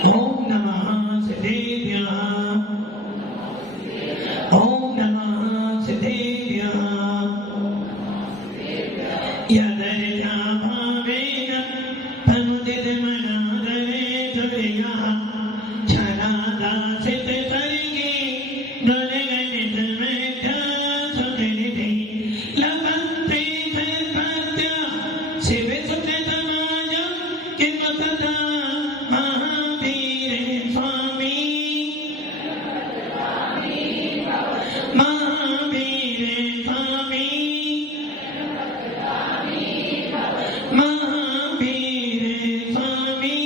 ओम नमः सिद्धेभ्यः। ओम नमः सिद्धेभ्यः। यदर्या भावेन पनुदितमनादरे तुर्यः छलादासित सर्गे गुणगणितमेधा सुकृतिः लभन्ते सत्पत्या शिवसुकृतमाजं किमपदा महावीर स्वामी महावीर स्वामी महावीर स्वामी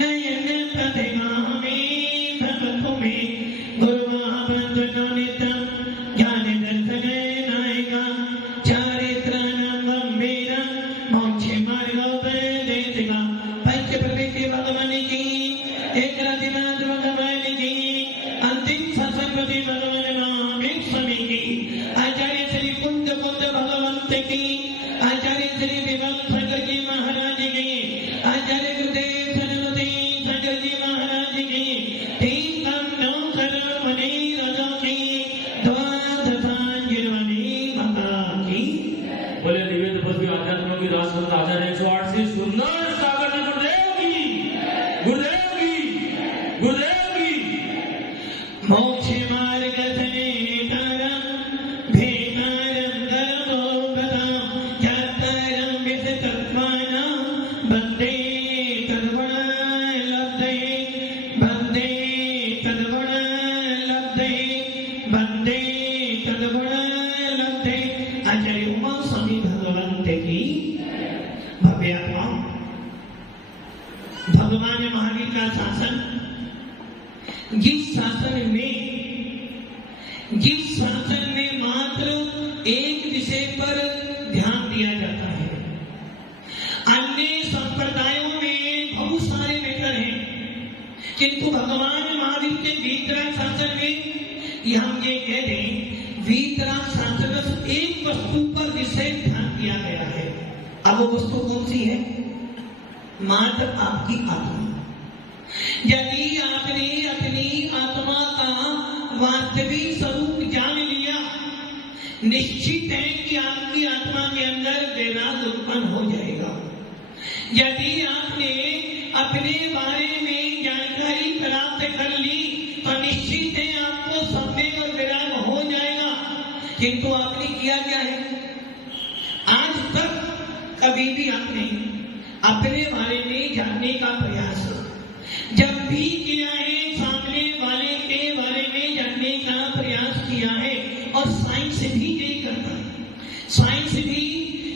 नयन प्रतिगामी भगतु मे गुरुवाबंधु नित्यं ज्ञान दर्शनैनायिका चारित्राणां गंभीरं मोक्ष मार्गोपदेशिका पंच प्रवृत्ति भगवान की एक राधिनाथ भगवान की अंतिम सत्संगति भगवान महावीर स्वामी की आचार्य श्री कुंद भगवंत की आचार्य श्री विभक्त शंकर जी महाराज की आचार्य गुरुदेव सरस्वती शंकर जी महाराज की तीन करोड़ मणि राजा की द्वादशांजलि माता की बोले दिव्य तपस्वी आध्यात्म की राजसंत आचार्य 108 से सुंदर सागर ने गुरुदेव की गुरुदेव की मोक्ष मार्ग सनेतारं भेदारं धर्मोपदं चातारं विशतत्मानं वन्दे तद्गुणलब्धे वन्दे तद्गुणलब्धे वन्दे तद्गुणलब्धे आचार्य उमा स्वामी भगवंत की भव्य आत्मा। भगवान महावीर का शासन जिस शासन में मात्र एक विषय पर ध्यान दिया जाता है। अन्य संप्रदायों में बहुत सारे मैटर हैं, किंतु भगवान महावीर के वीतराग शासन में हम ये कह दें वीतराग शासन में एक वस्तु पर विशेष ध्यान दिया गया है। अब वो वस्तु कौन सी है? मात्र आपकी आत्मा। यदि आपने अपनी आत्मा का वास्तविक स्वरूप जान लिया, निश्चित है कि आपकी आत्मा के अंदर वैराग उत्पन्न हो जाएगा। यदि आपने अपने बारे में जानकारी प्राप्त कर ली तो निश्चित है आपको संवेग और वैराग हो जाएगा। किंतु आपने किया क्या है? आज तक कभी भी आपने अपने बारे में जानने का प्रयास जब भी किया है, सामने वाले के बारे में जानने का प्रयास किया है, और साइंस भी यही करता है। साइंस भी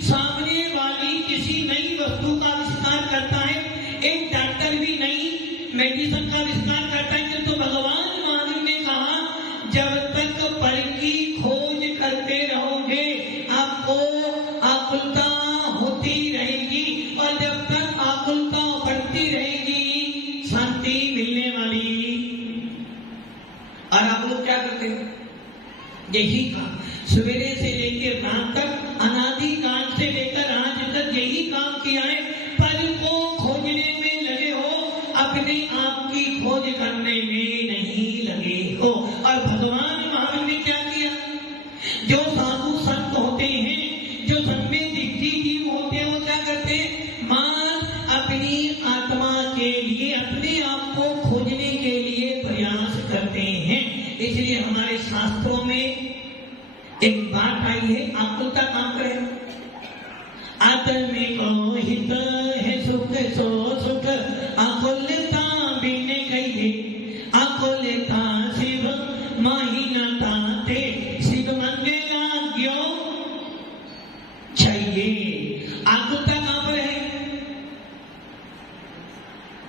सामने वाली किसी नई वस्तु का आविष्कार करता है। एक डॉक्टर भी नई मेडिसिन का आविष्कार करता है, किंतु भगवान महावीर ने कहा जब तक पल की खोज करते रहोगे आपको आकुलता होती रहेगी, और जब तक आकुलता बढ़ती रहेगी शांति मिलने वाली। और आप लोग क्या करते हैं? यही काम सवेरे से लेकर रात तक, अनादि काल से लेकर आज तक यही काम किया है। पल को खोजने में लगे हो, अपने आप की खोज करने में नहीं लगे हो। और भगवान महावीर ने क्या किया? जो साधु संत होते हैं, जो संवेदिक जीव होते हैं, वो क्या करते हैं? अपनी आत्मा के लिए, अपने आप को खोजने के लिए प्रयास करते हैं। इसलिए हमारे शास्त्रों में एक बात आई है, आकुलता काम करे। आत्म को हित है सुख सो सुख, आकुलता बिन गई आकुलता शिव माहिनता ते शिव मंगला क्यों चाहिए। आकुलता कहां पर है?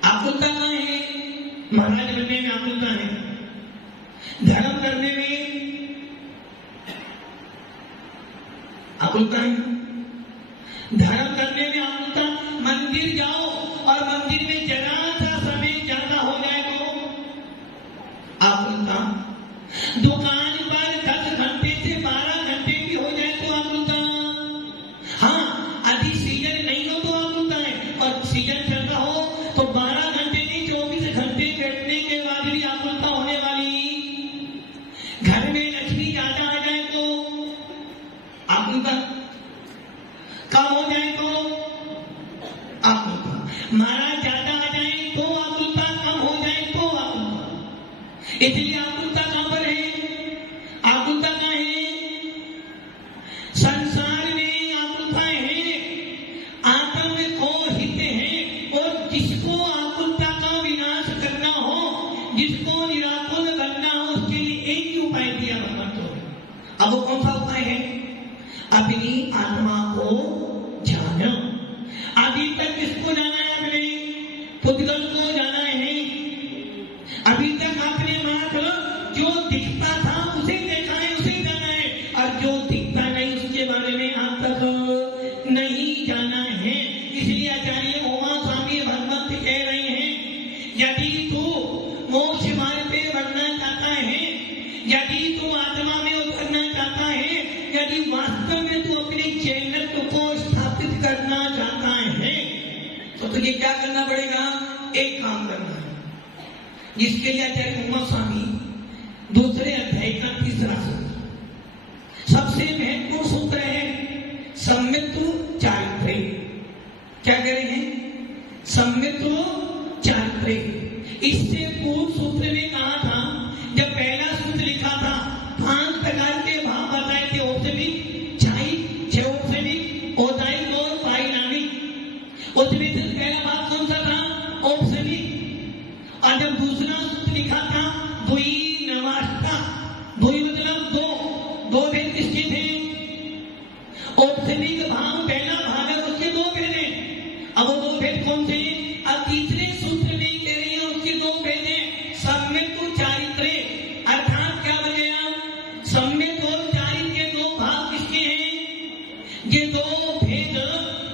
आकुलता कहां है? महाराज बनने में आकुलता है, धर्म करने में आकुलता है, धर्म करने में आकुलता। मंदिर जाओ और मंदिर में जरा सा समय ज्यादा हो जाए तो आकुलता। दुकान पर 10 घंटे से 12 घंटे भी हो जाए तो आकुलता। हाँ, अभी सीजन नहीं हो तो आकुलता है, और सीजन चल रहा हो तो 12 घंटे नहीं 24 घंटे इसलिए आकुलता कहां पर है? आकुलता कहां है? संसार में आकुलताएं हैं, आत्म को हित है। और जिसको आकुलता का विनाश करना हो, जिसको निराकुल बनना हो, उसके लिए एक ही उपाय दिया भगवान को। अब वो कौन सा उपाय है? अपनी आत्मा को जाना। अभी तक किसको जाना है? अपने पुद्गल को जाना है। अभी तक आपने मात्र जो दिखता था उसे देखा है, उसे जाना है, और जो दिखता नहीं उसके बारे में आज तक नहीं जाना है। इसलिए आचार्य उमा स्वामी भगवत कह रहे हैं, यदि तू मोक्ष मार्ग पे बढ़ना चाहता है, यदि तू आत्मा में उतरना चाहता है, यदि वास्तव में तू अपने चैनत्व को स्थापित करना चाहता है, तो तुझे क्या करना पड़ेगा? एक काम करना है, जिसके लिए आचार्य उमा स्वामी दूसरे अध्याय का 3रा सूत्र, सबसे महत्वपूर्ण सूत्र है सम्मित्व चारित्र्य। क्या कह रहे हैं? सम्मित्व चारित्र्य। इससे पूर्व सूत्र में कहा था, जब पहला सूत्र लिखा था, 5 प्रकार के भाव बताए थे, औपचारिक, छाई, छौपचारिक, औदायिक और पारिणामिक। उसमें से पहला भाव कौन सा था? औपचारिक। और जब दूसरा सूत्र लिखा था द्वि नवाष्टा, द्वि मतलब दो भेद किसके थे? औपचारिक भाव पहला भाग है, उसके 2 भेद हैं। अब वो 2 भेद कौन से? अब तीसरे सूत्र में कह रही है उसके 2 भेद हैं, सम्मित्व चारित्र्य। अर्थात क्या बन गया? सम्मित्व और चारित्र्य के 2 भाग किसके हैं? ये 2 भेद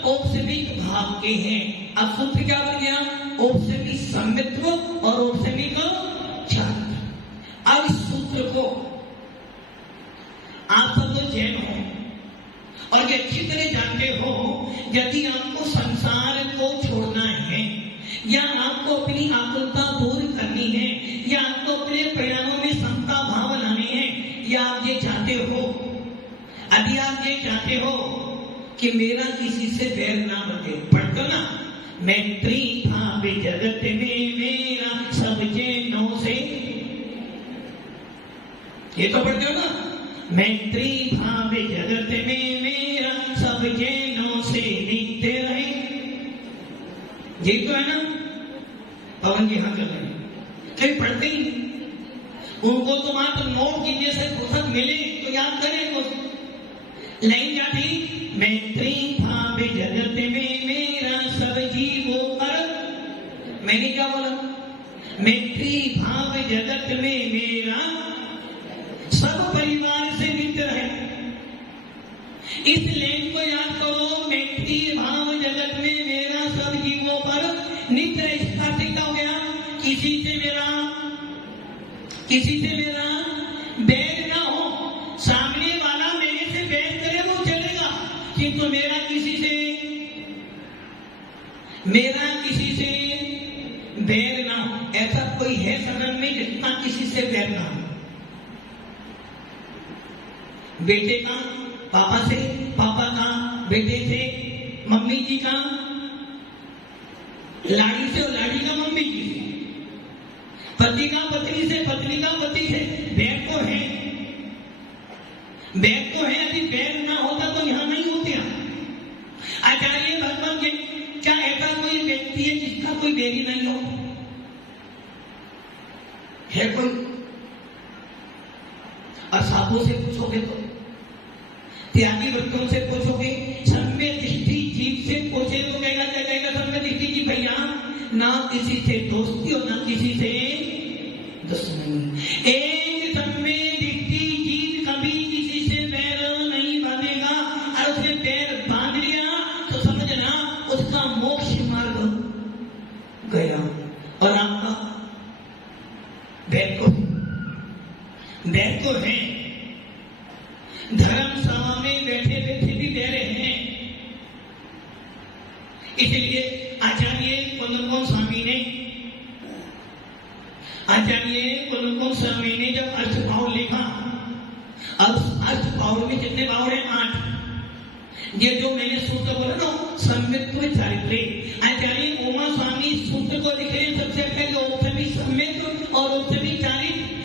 औपचारिक भाव के हैं। अब सूत्र क्या बन गया? औपचारिक सम्मित्व और औपचारिक चारित्र्य। अब इस सूत्र को आप सब लोग जैन हो और ये अच्छी तरह जानते हो, यदि आपको संसार को छोड़ना है, या आपको अपनी आकुलता दूर करनी है, या आपको अपने परिणामों में समता भाव लाने हैं, या आप ये चाहते हो, यदि आप ये चाहते हो कि मेरा किसी से बैर ना बने, पढ़ते ना, मैत्री भावे जगत में मेरा सब जैनों से, ये तो पढ़ते हो ना, मैत्री भावे जगत में मेरा सब जैनों से नित्य रहे। ये तो है ना? पवन जी हाँ कर रहे हैं, कहीं पढ़ते ही नहीं। उनको तो मात्र नोट कीजिए से फुर्सत मिले तो याद करें कुछ लाइन जाती, मैत्री भावे जगत में मेरा सब जीवों पर। मैंने क्या बोला? मैत्री भाव जगत में मेरा सब परिवार से नित्य रहे। इस लाइन को याद करो, मैत्री भाव जगत में मेरा सब जीवों पर नित्य रहे। इसका अर्थ क्या हो गया? किसी से मेरा बैर ना हो। सामने वाला मेरे से बैर करे वो चलेगा, किंतु मेरा किसी से बैर ना हो। ऐसा कोई है सदन में जितना किसी से बैर ना हो? बेटे का पापा से, पापा का बेटे से, मम्मी जी का लाड़ी से और लाड़ी का मम्मी जी से, पति का पत्नी से, पत्नी का पति से। बैर तो है, यदि बैर ना होता तो यहां नहीं होते। आचार्य भगवान के क्या ऐसा कोई व्यक्ति है जिसका कोई बैरी नहीं हो? है कोई? और साधु से पूछोगे तो, त्यागी वृत्तों से पूछोगे, सम्य दृष्टि जीव से पूछे तो कहेगा, क्या कहेगा? सम्य दृष्टि जी भैया, ना किसी से दोस्ती और ना किसी से दुश्मनी। एक सम्य दृष्टि जीव कभी किसी से बैर नहीं बांधेगा, और उसने बैर बांध लिया तो समझना उसका मोक्ष मार्ग गया। और आपका बैर को है, धर्मसभा में बैठे बैठे भी बैरे हैं। इसलिए आचार्य कुंदकोण स्वामी ने जब अष्टभाव लिखा, अब अष्टभाव में कितने भाव हैं? 8। ये जो मैंने सूत्र बोला ना, सम्मित्व चारित्र्य, आचार्य उमा स्वामी सूत्र को लिख रहे हैं। सबसे पहले औपचारिक सम्मित्व और औपचारिक चारित्र्य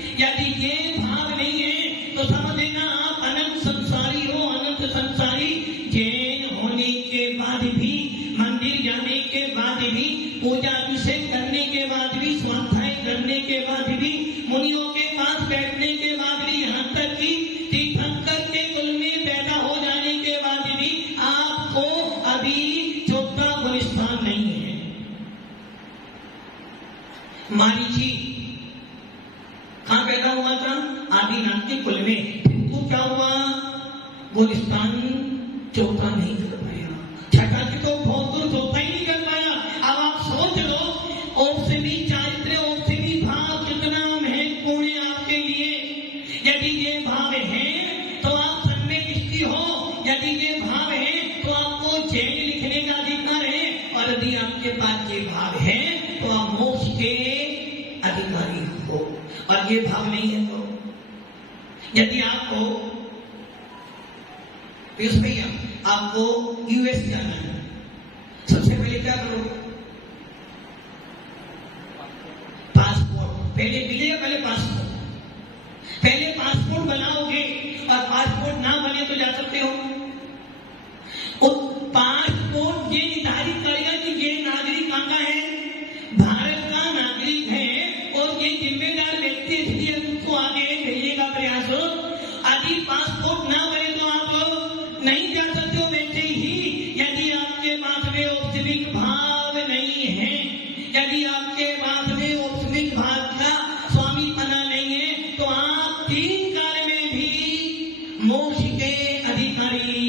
बाद भी, स्वाध्याय करने के बाद भी, मुनियों के पास बैठने के बाद भी, यहाँ तक कि तीर्थंकर के कुल में पैदा हो जाने के बाद भी आपको अभी चौथा गुलिस्तान नहीं है। मारीची कहाँ पैदा हुआ था? आदिनाथ के कुल में। तो क्या हुआ? गुलिस्तान चौथा नहीं कर पाया, छठा की तो बहुत दूर चौथा ही नहीं कर पाया। अब आप सोच लो, औपसेमी चारित्र, औपसेमी भाव कितना महत्वपूर्ण है आपके लिए। यदि ये भाव है तो आप सन्मेत दृष्टि हो, यदि ये भाव है तो आपको जैन लिखने का अधिकार है, और यदि आपके पास ये भाव है तो आप मोक्ष के अधिकारी हो। और ये भाव नहीं है तो यदि आपको भैया आपको यूएस जाना है, सबसे पहले क्या करोगे? पासपोर्ट पहले मिलेगा, पहले पासपोर्ट बनाओगे, और पासपोर्ट ना बने तो जा सकते हो। और पासपोर्ट ये निर्धारित करेगा कि ये नागरिक कहाँ का है, भारत का नागरिक है, और ये जिम्मेदार व्यक्ति, इसलिए उसको आगे भेजने का प्रयास हो। यदि पासपोर्ट ना बने तो आप नहीं जा सकते हो। वैसे ही यदि आपके पास में औपचारिक भाव नहीं है, यदि आपके पास में औपचारिक भाव का स्वामी पना नहीं है, तो आप 3 काल में भी मोक्ष के अधिकारी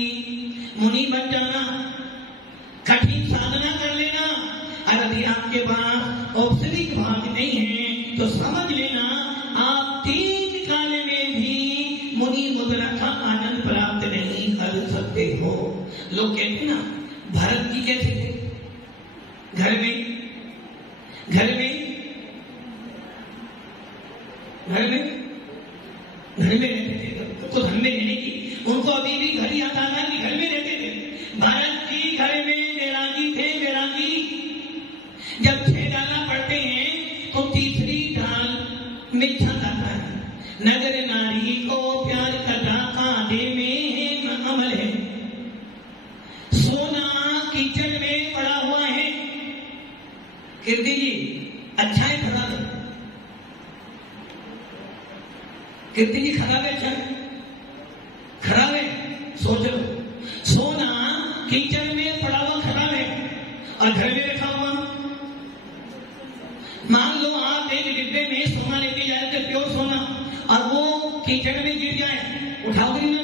मुनि बन जाना, कठिन साधना कर लेना। और यदि आपके पास औपचारिक भाव नहीं है तो समझ लेना आप 3 काल में भी मुनि मुद्रा का आनंद प्राप्त नहीं कर सकते हो। लोग कहते ना, भरत जी कैसे थे? घर में रहते थे, तो घर में रहने की उनको अभी भी घर याद आता है कि घर में रहते थे। भरत जी घर में वैरागी थे, वैरागी। जब 6 डाला पढ़ते हैं तो तीसरी डाल मिथ्या जाता है। नगर नारी को प्यार करना कांधे में है अमल है, सोना कीचड़ में पड़ा हुआ है। कीर्ति जी अच्छा है खराब है? कीर्ति जी खराब है अच्छा है? खराब है। सोच लो, सोना कीचड़ में पड़ा हुआ खराब है, और घर में रखा हुआ। मान लो आप एक डिब्बे में सोना लेके जा रहे थे, प्योर सोना, और वो कीचड़ में गिर जाए, उठाओगे ना?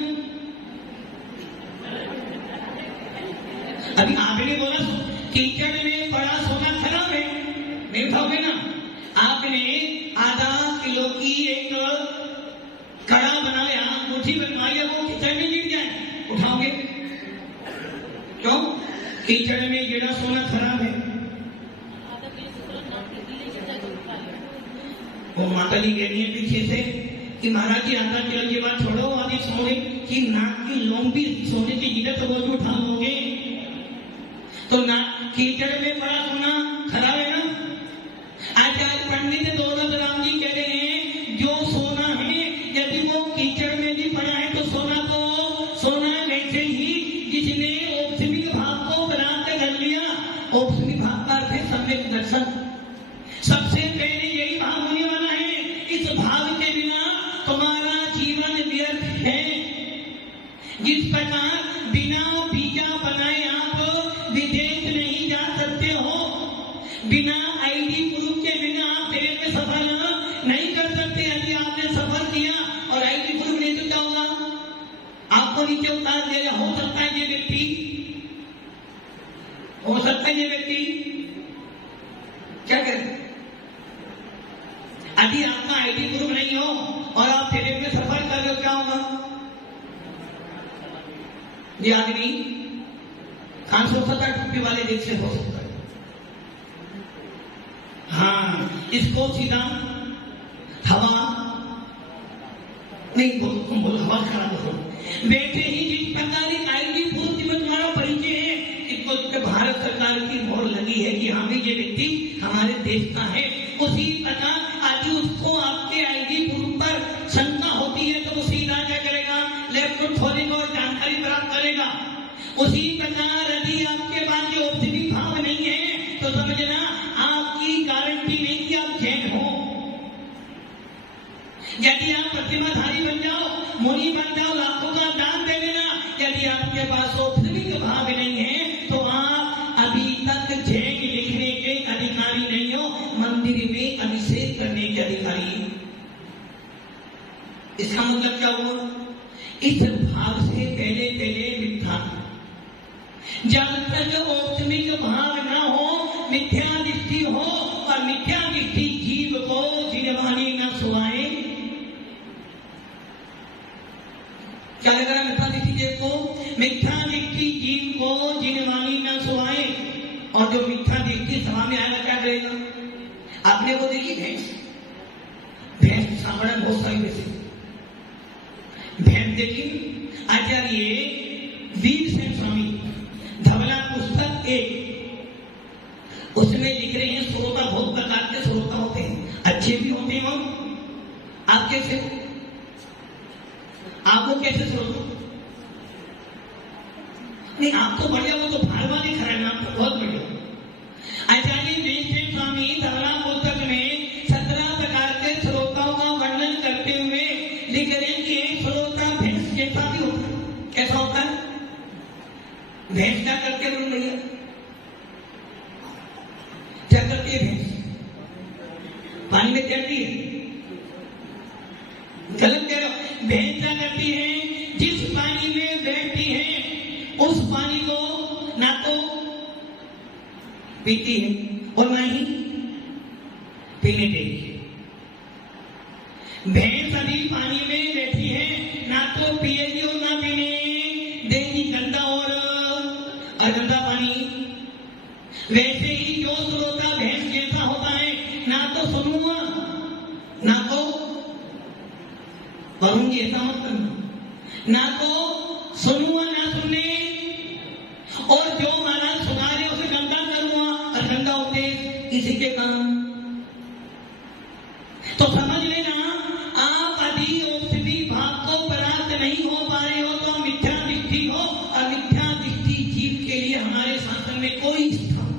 अभी आपने बोला कीचड़ में पड़ा सोना खराब है, नहीं उठाओगे ना? आपने आधा किलो की एक कड़ा बनाया, मुट्ठी बनवाई, वो कीचड़ में गिर जाए, उठाओगे? क्यों? कीचड़ में गिरा सोना खराब है। वो माता जी कह रही है पीछे से कि महाराज जी आधा किलो की बात छोड़ो, आदि सोने की नाक की लोम भी सोने की गिरत तो वो भी उठा लोगे, तो ना कीचड़ में पड़ा सोना खराब है ना? आचार्य पंडित दौलत राम जी कह रहे हैं जो सोना है यदि वो कीचड़ में भी पड़ा है तो सोना को सोना वैसे ही जिसने औपचारिक भाव को प्राप्त कर लिया। औपचारिक भाव का अर्थ है सम्यक दर्शन। सबसे पहले यही भाव होने वाला है। इस भाव के बिना तुम्हारा जीवन व्यर्थ है। जिस प्रकार बिना वीजा बनाए आप विदेश नहीं जा सकते हो, बिना आईडी प्रूफ के बिना आप ट्रेन में सफर नहीं कर सकते। यदि आपने सफर किया और आईडी प्रूफ नहीं तो क्या होगा? आपको नीचे उतार देगा। हो सकता है ये व्यक्ति क्या करे? यदि आपका आईडी प्रूफ नहीं हो और आप ट्रेन में सफर कर रहे हो, क्या होगा? ये आदमी खान हो सकता है, टुप्पी वाले देश से हो सकता है। हाँ, इसको सीधा हवा नहीं बोल हवा खराब हो। बैठे ही जिस प्रकार आईडी प्रूफ में तुम्हारा परिचय है, इसको भारत सरकार की मोहर लगी है कि हाँ ये व्यक्ति हमारे देश का है, उसी प्रकार यदि उसको आपके आईडी प्रूफ पर शंका होती है तो वो सीधा क्या करेगा? लैपटॉप खोलेगा और जानकारी प्राप्त करेगा। उसी प्रकार यदि आपके पास ये औपचारिक भाव नहीं है तो समझना आपकी गारंटी नहीं यदि आप प्रतिमाधारी बन जाओ, मुनि बन जाओ, लाखों का दान दे देना, यदि आपके पास औपचारिक भाग नहीं है तो आप अभी तक जैन लिखने के अधिकारी नहीं हो, मंदिर में अभिषेक करने के अधिकारी। इसका मतलब क्या हुआ? इस भाव से पहले पहले मिथ्या, जब तक औपचारिक भाव न हो, मिथ्या दृष्टि हो, और मिथ्या दृष्टि जीव को जिनवानी न सुहाए। क्या लग रहा है? मिथ्या दृष्टि जीव को, मिथ्या दृष्टि जीव को जिनवानी न सुहाए। और जो मिथ्या दृष्टि सभा में आएगा क्या करेगा? आपने वो देखी भैंस, भैंस सामने बहुत सारी वैसे भैंस देखी। आचार्य वीर सेन स्वामी धवला पुस्तक 1, उसमें लिख रहे हैं श्रोता बहुत प्रकार के श्रोता होते हैं, अच्छे भी होते हैं। आप कैसे, आपको कैसे श्रोता? नहीं, आप तो बढ़िया, वो तो भारवादी खड़ा है, आप तो बहुत बढ़िया। आचार्य वीर सेन स्वामी धवला पुस्तक में 17 प्रकार के श्रोताओं का वर्णन करते हुए लिख रहे हैं कि एक श्रोता भैंस जैसा भी होता है। कैसा होता है? भैंस क्या करते हैं भैया? क्या करती है भैंस? पानी में तैरती है। गलत कह रहे हो। भैंस क्या करती है? जिस पानी में बैठती है उस पानी को ना तो पीती है और ना ही पीने देती है। भैंस अभी पानी में बैठी है, ना तो पिएगी और ना पीने देगी गंदा और गंदा पानी। वैसे ही जो श्रोता भैंस जैसा होता है, ना तो सुनूंगा ना तो करूंगी, ऐसा मत करना, ना तो सुनूंगा ना सुनने, और जो महाराज सुना रहे उसे गंदा करूंगा, और गंदा उपदेश इसी के काम। तो समझ लेना, आप अभी औषधि भाग को प्राप्त नहीं हो पा रहे हो तो मिथ्या दृष्टि हो, और मिथ्या दृष्टि जीव के लिए हमारे शास्त्र में कोई स्थान।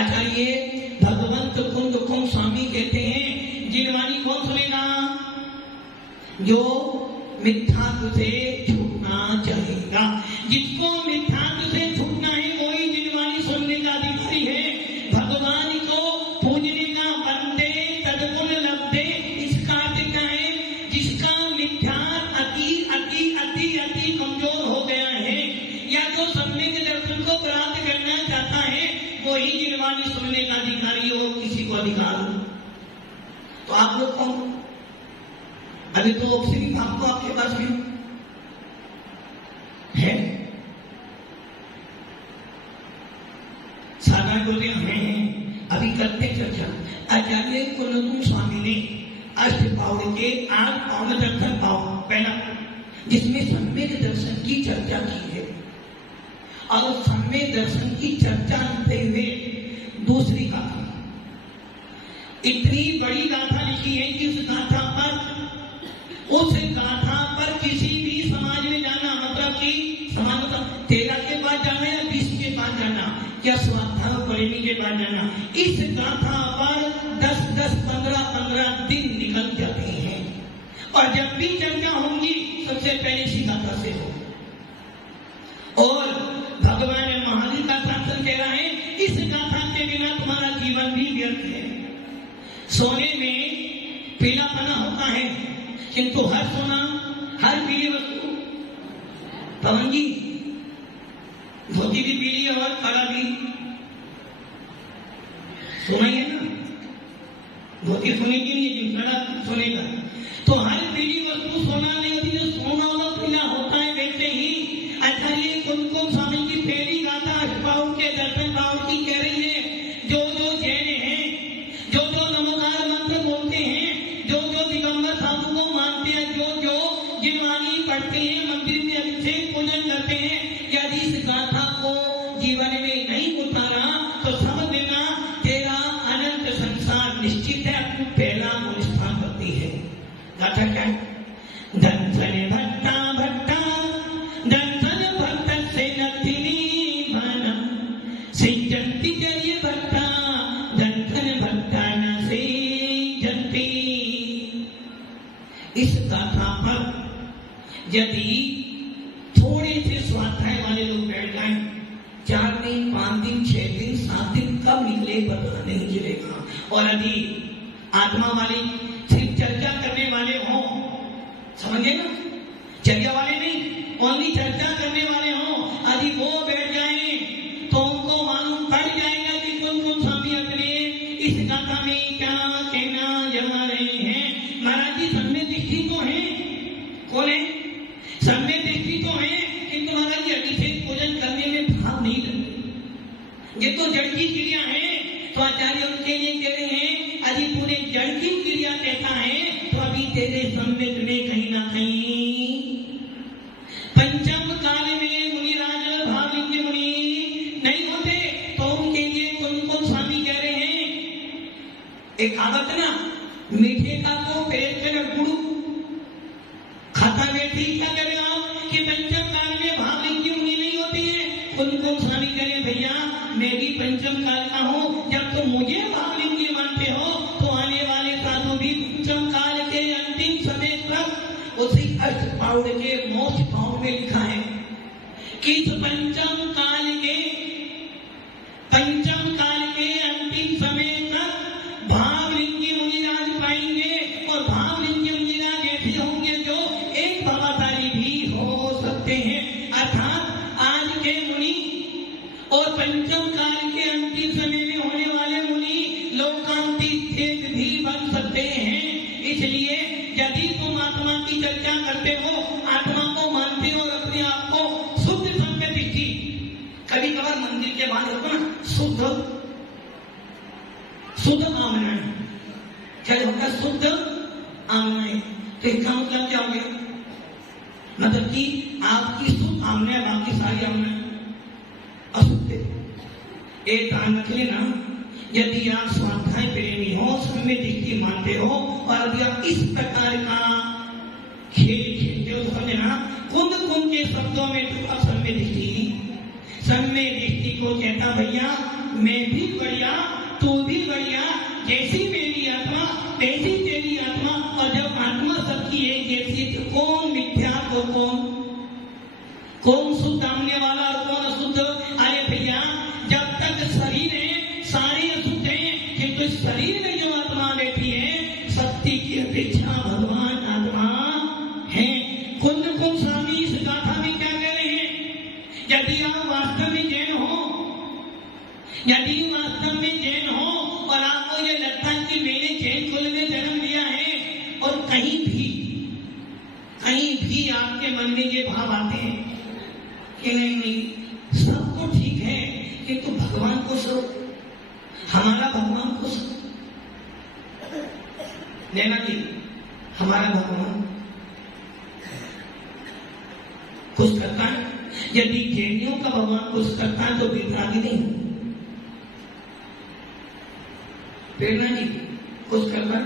आचार्य भगवंत कुंद कुंभ स्वामी कहते हैं, जिनवानी कौन सुनेगा? जो मिथ्यात्व से छूटना चाहेगा। जिसको मिथ्यात्व से छूटना है वही जिनवानी सुनने का अधिकारी है। भगवान को पूजने का बंदे तदगुण लब्धे, इसका अर्थ क्या है? जिसका मिथ्यात्व अति अति अति अति कमजोर हो गया है, या जो सम्यक दर्शन को प्राप्त करना चाहता है, वही जिनवानी सुनने का अधिकारी हो। किसी को अधिकार हो तो आप लोग कौन? अभी तो ऑक्सीजन भाग तो आपके पास भी है, साधारण बोलते हैं। अभी करते चर्चा। आचार्य कुलकुंभ स्वामी ने अष्ट पावड़ के 8 पावड़ दर्शन पावड़ पहला, जिसमें सम्यक दर्शन की चर्चा की है, और सम्यक दर्शन की चर्चा करते हुए दूसरी गाथा, इतनी बड़ी गाथा लिखी है कि उस गाथा पर किसी भी समाज में जाना, मतलब कि समाज मतलब 13 के बाद जाना या 20 के बाद जाना या स्वाध्याय प्रेमी के बाद जाना, इस गाथा पर 10-10, 15-15 दिन निकल जाते हैं। और जब भी चर्चा होंगी सबसे पहले इसी गाथा से हो। और भगवान महावीर का शासन कह रहा है, इस गाथा के बिना तुम्हारा जीवन भी व्यर्थ है। सोने में पीलापना होता है, किंतु हर सोना, हर पीली वस्तु, पवन जी धोती भी पीली है और काला भी सोना ही है ना, धोती सोने की नहीं है, कड़ा सोने का। तो हर पीली वस्तु सोना नहीं होती, जो सोना वाला पीला होता है। वैसे ही आचार्य कुलकुंभ स्वामी की पहली गाथा अष्टपाउर के दर्शन पाउर की कह रही है, जो जो जैन हैं, जो जो नमोकार मंत्र बोलते हैं, जो जो दिगंबर साधु को मानते हैं, जो जो जिनवानी पढ़ते हैं, मंदिर में अभिषेक पूजन करते हैं, यदि इस गाथा को जीवन में नहीं उतारा तो समझ लेना तेरा अनंत संसार निश्चित है, अपनी पहला स्थान करती है। गाथा क्या है? दंसन भट्टा भट्टा दंसन भक्त से नथिनी भाना सिंचंती चलिए भट्टा दंसन भट्टा न सिंचंती। यदि थोड़े से स्वाध्याय वाले लोग बैठ जाए, 4 दिन 5 दिन 6 दिन 7 दिन कब निकले पता नहीं चलेगा। और यदि आत्मा वाले सिर्फ चर्चा करने वाले हों, समझे ना, चर्चा वाले नहीं, ओनली चर्चा करने वाले हों, यदि वो बैठ जाए तो उनको मालूम पड़ जाएगा कि कौन कौन स्वामी अपने इस गाथा में क्या कहना जमा रहे हैं। महाराज जी सम्य दृष्टि तो है, कौन है? सम्य दृष्टि तो है, किंतु महाराज जी अभिषेक पूजन करने में भाव नहीं लगते। ये तो जड़ की क्रिया है, तो आचार्य उनके लिए कह रहे हैं यदि पूरे जड़ की क्रिया कहता है तो अभी तेरे सम्यक में कहीं ना कहीं पंचम काल में मुनिराज भावलिंग मुनि नहीं होते, तो उनके लिए कौन कौन स्वामी कह रहे हैं? एक कहावत ना, मीठे का तो पेट कर गुड़ खाता बैठी, क्या करें आप कि पंचम काल में भावलिंग मुनि नहीं होते हैं। कौन कौन स्वामी करें? भैया मैं भी पंचम काल का हूँ, जब तुम मुझे भावलिंग मानते हो तो आने वाले साधु भी पंचम काल के अंतिम समय तक उसी अष्टपाउड के मोक्ष पाउड में लिखा है कि पंचम काल के अंतिम समय तक भावलिंगी मुनिराज पाएंगे, और भावलिंगी मुनिराज ऐसे होंगे जो एक भवाधारी भी हो सकते हैं। अर्थात आज के मुनि और पंचम काल के अंतिम समय में होने वाले मुनि लोकांतिक भी बन सकते हैं। इसलिए यदि तुम आत्मा की चर्चा करते हो, आत्मा को मानते हो और अपने आप को शुद्ध सम्य दृष्टि, कभी कभार मंदिर के बाहर होता ना शुद्ध आमना है, क्या होगा? शुद्ध आमना है। तो इसका मतलब क्या हो गया? मतलब कि आपकी शुद्ध आमना है, बाकी सारी आमना अशुद्ध है। एक ध्यान रख लेना, यदि आप स्वाध्याय प्रेमी हो, सम्य दृष्टि मानते हो, और यदि आप इस प्रकार का खेल खेलते हो तो समझना कुंद कुंद के शब्दों में तो सम्य दृष्टि को कहता भैया मैं भी बढ़िया, तू भी बढ़िया, जैसी मेरी आत्मा वैसी तेरी आत्मा। और जब आत्मा सबकी एक जैसी, तो कौन मिथ्या तो कौन शुद्ध आमने वाला और कौन अशुद्ध? अरे भैया जब तक शरीर है सारे अशुद्ध हैं, किंतु इस शरीर में जो आत्मा बैठी है शक्ति की अपेक्षा भगवान आत्मा है। कुंद कुंद स्वामी इस गाथा में क्या कह रहे हैं? यदि आप वास्तव में जैन हो, और आपको ये लगता है कि मैंने जैन कुल में जन्म लिया है, और कहीं भी आपके मन में ये भाव आते हैं कि नहीं सब तो ठीक है, किंतु भगवान को सब, हमारा भगवान को सब, नैना जी हमारा भगवान कुछ करता है। यदि जैनियों का भगवान कुछ करता है तो वितरागी नहीं, प्रेरणा जी कुछ करता है,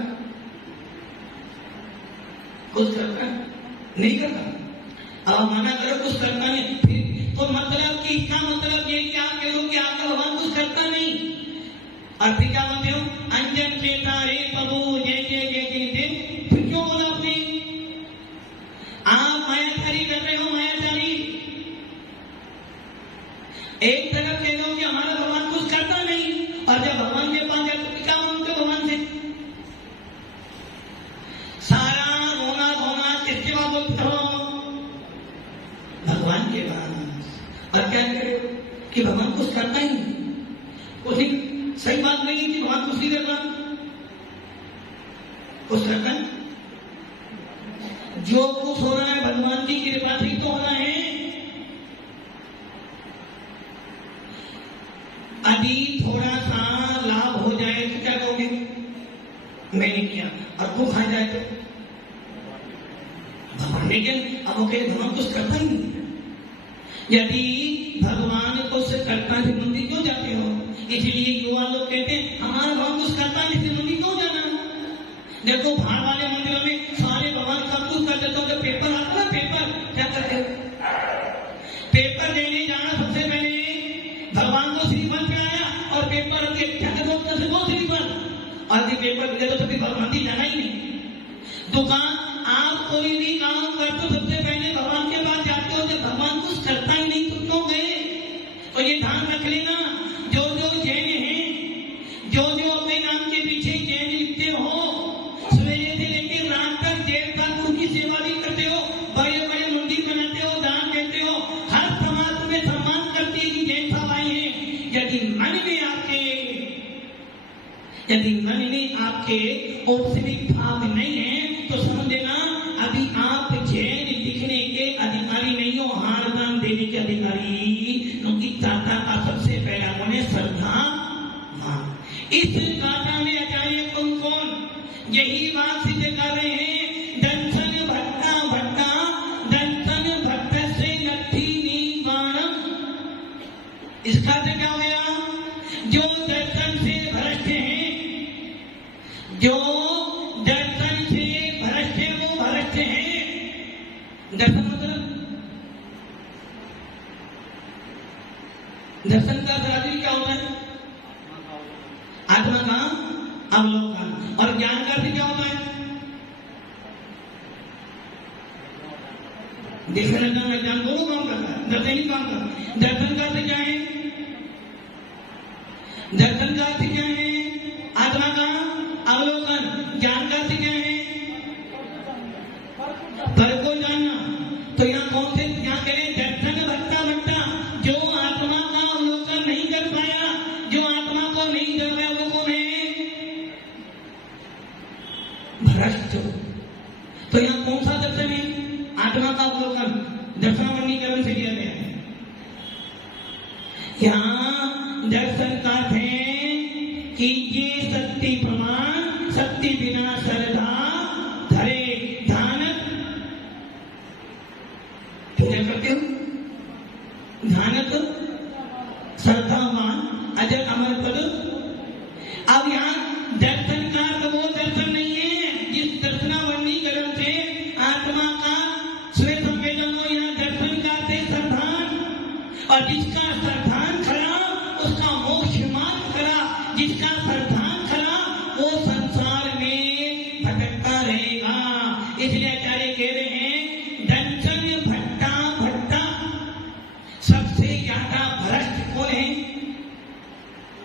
नहीं करता। अब मना करो कुछ करता नहीं, फिर तो मतलब कि इसका मतलब ये कि आप कह लो कि आपका भगवान कुछ करता नहीं, और फिर क्या बोलते हो? अंजन चेता रे प्रभु जय जय जय जय। फिर क्यों बोला आपने? आप मायाचारी कर रहे हो, मायाचारी। एक तरफ कह लो कि हमारा भगवान कुछ करता नहीं, और जब भगवान के पास जाए तो क्या मांगते भगवान से? सारा रोना धोना किसके बाद बोलते हो? भगवान के बाद। और क्या करो कि भगवान कुछ करता ही नहीं, कुछ सही बात नहीं है कि भगवान कुछ नहीं करता, कुछ करता है। जो कुछ हो रहा है भगवान की कृपा से तो हो रहा है। यदि थोड़ा सा लाभ हो जाए तो क्या कहोगे? मैंने किया। और वो खा जाए तो भगवान, लेकिन अब वो कहे भगवान कुछ करता ही नहीं। यदि भगवान कुछ करता है मंदिर क्यों जाते हो? इसलिए युवा लोग कहते हैं हमारा भगवान कुछ करता है इसलिए मंदिर क्यों जाना? देखो बाहर वाले मंदिरों में सारे भगवान सब कुछ कर देते हो। जब पेपर आता है, पेपर क्या करते हो? पेपर देने जाना सबसे पहले भगवान को श्रीफल पे आया, और पेपर के क्या करते हो? श्रीफल, और पेपर दे दो तो फिर मंदिर जाना ही नहीं। दुकान आप कोई भी काम करते हो सबसे पहले भगवान के पास जाते हो, जब भगवान कुछ करता ही नहीं तो क्यों गए? तो ये ध्यान रख लेना, जो जैन हैं, जो अपने नाम के पीछे जैन लिखते हो, सवेरे से लेकर रात तक जैन ठाकुर की सेवा भी करते हो, बड़े बड़े मंदिर बनाते हो, दान देते हो, हर समाज तुम्हें सम्मान करती है कि जैन साहब आए हैं। यदि मन में आपके औपचारिक भाव नहीं है तो समझ लेना अभी आप जैन दिखने के अधिकारी नहीं हो, हार दान देने के अधिकारी। क्योंकि दाता का सबसे पहला गुण है श्रद्धा मान। इस गाथा में आचार्य कौन यही बात सिद्ध कर रहे हैं। दर्शन भट्टा दर्शन भट्ट से नथी निवारणम। इसका अर्थ क्या हो गया? जो दर्शन से भ्रष्ट हैं, जो दर्शन से भ्रष्ट है वो भ्रष्ट है। दर्शन मतलब दर्शन का अर्थ क्या होता है? आत्मा का अवलोकन। और ज्ञान का अर्थ क्या होता है? देखने लगना मैं ज्ञान दोनों काम करता है, दर्शन ही काम करता है। दर्शन का अर्थ क्या है? दर्शन का अर्थ क्या है? आत्मा का अवलोकन। ज्ञान का अर्थ क्या है? पर को जानना। तो यहाँ कौन से यहाँ करें? दर्शन भट्टा जो आत्मा का अवलोकन नहीं कर पाया, जो आत्मा को नहीं कर पाया वो कौन है? भ्रष्ट। तो यहाँ कौन सा दर्शन है? आत्मा का अवलोकन। दर्शनावरणीकरण से लिया गया है। यहाँ दर्शन का अर्थ है कि ये शक्ति प्रमाण, शक्ति बिना श्रद्धा धरे ध्यानत। क्या करते हो? ध्यानत श्रद्धावान अजर अमर पद। अब यहाँ दर्शन का अर्थ वो दर्शन नहीं है जिस दर्शनावरणीकरण से आत्मा का स्वयं संवेदन हो। यहाँ दर्शन का अर्थ है श्रद्धान, और जिसका श्रद्धान खड़ा उसका मोक्ष मार्ग खड़ा, जिसका श्रद्धान खड़ा वो संसार में भटकता रहेगा। इसलिए आचार्य कह रहे हैं दर्शन भट्टा सबसे ज्यादा भ्रष्ट कौन है?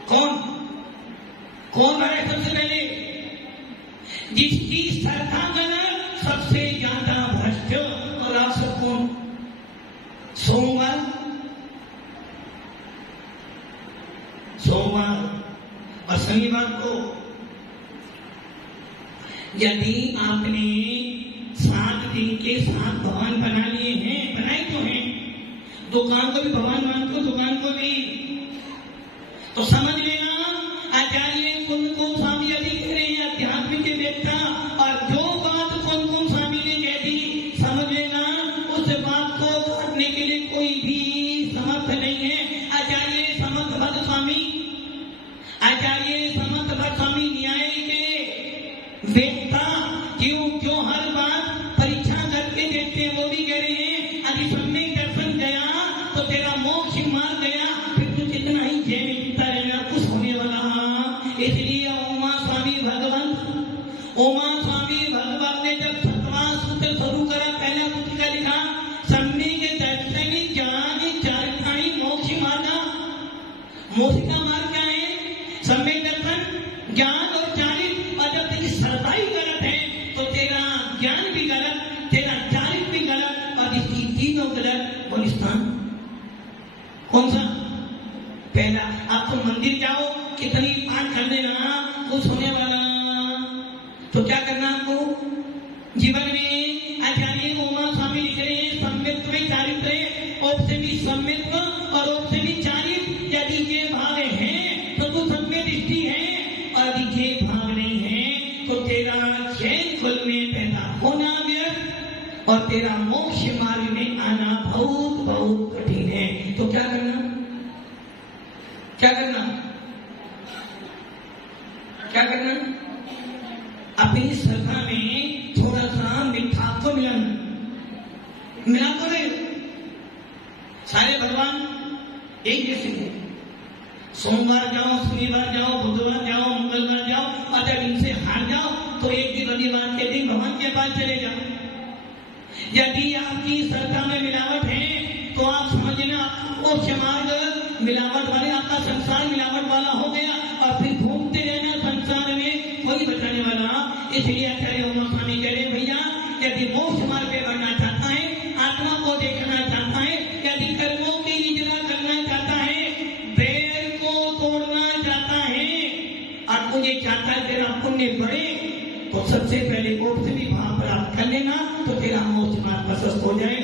कौन भ्रष्ट? सबसे पहले जिसकी श्रद्धा गलत सबसे ज्यादा भ्रष्ट। और आप सब कौन? सोमवार और शनिवार को यदि आपने 7 दिन के 7 भगवान बना लिए हैं, बनाए तो हैं, दुकान को भी भगवान मानते हो, दुकान को भी, तो समझ लेना आचार्य कुंद स्वामी यदि कह रहे हैं आध्यात्मिक के देवता, और जो बात कुंद स्वामी ने कह दी समझ लेना उस बात को काटने के लिए कोई भी समर्थ नहीं है। आचार्य समर्थ भक्त स्वामी न्याय के वेदता क्यों हर बात परीक्षा करके देखते हैं। वो भी कह रहे हैं यदि सम्यक दर्शन गया तो तेरा मोक्ष मार्ग गया, फिर तू जितना ही जय मिलता रहेगा, कुछ होने वाला। इसलिए उमा स्वामी भगवत ने जब 7वां सूत्र शुरू करा, पहला सूत्र का लिखा सम्यक दर्शन ज्ञान चारित्राणी मोक्ष मार्ग। मोक्ष का मार्ग क्या है? सम्यक दर्शन, ज्ञान और चारित्र। और जब तेरी श्रद्धा ही गलत है तो तेरा ज्ञान भी गलत, तेरा चारित्र भी गलत, और इसकी तीनों गलत। और स्थान कौन सा? पहला। आप तो मंदिर जाओ, कितनी पाठ कर देना, कुछ होने वाला। तो क्या करना आपको जीवन में? आचार्य उमा स्वामी लिख रहे हैं सम्यक में चारित्र, ओप से भी सम्यक और ओप से भी चारित्र। यदि ये भाव है तो तू सम्यक दृष्टि है, और यदि ये भाव नहीं है तो तेरा जैन कुल में पैदा होना व्यर्थ और तेरा मोक्ष मार्ग में आना बहुत बहुत कठिन है। तो क्या करना? अपनी श्रद्धा में थोड़ा सा मिठा को मिला तो रहे। सारे भगवान एक जैसे हैं। सोमवार जाओ, शनिवार जाओ, बुधवार जाओ, मंगलवार जाओ, और जब इनसे हार जाओ तो तो एक दिन रविवार के दिन भगवान के पास चले जाओ। यदि आपकी श्रद्धा में मिलावट है तो आप समझना मोक्ष मार्ग मिलावट वाले, आपका संसार मिलावट वाला हो गया और फिर घूमते रहना संसार में, कोई बचाने वाला। इसलिए आचार्य उमा स्वामी कह रहे भैया, यदि मोक्ष मार्ग पे बढ़ना चाहता है, आत्मा को देखना चाहता है, यदि कर्मों की इजरा करना चाहता है, बैर को तोड़ना चाहता है और मुझे चाहता है तेरा पुण्य बढ़े, तो सबसे पहले मोक्ष भी वहां प्राप्त कर लेना, तो तेरा मोक्ष मार्ग प्रशस्त हो जाए।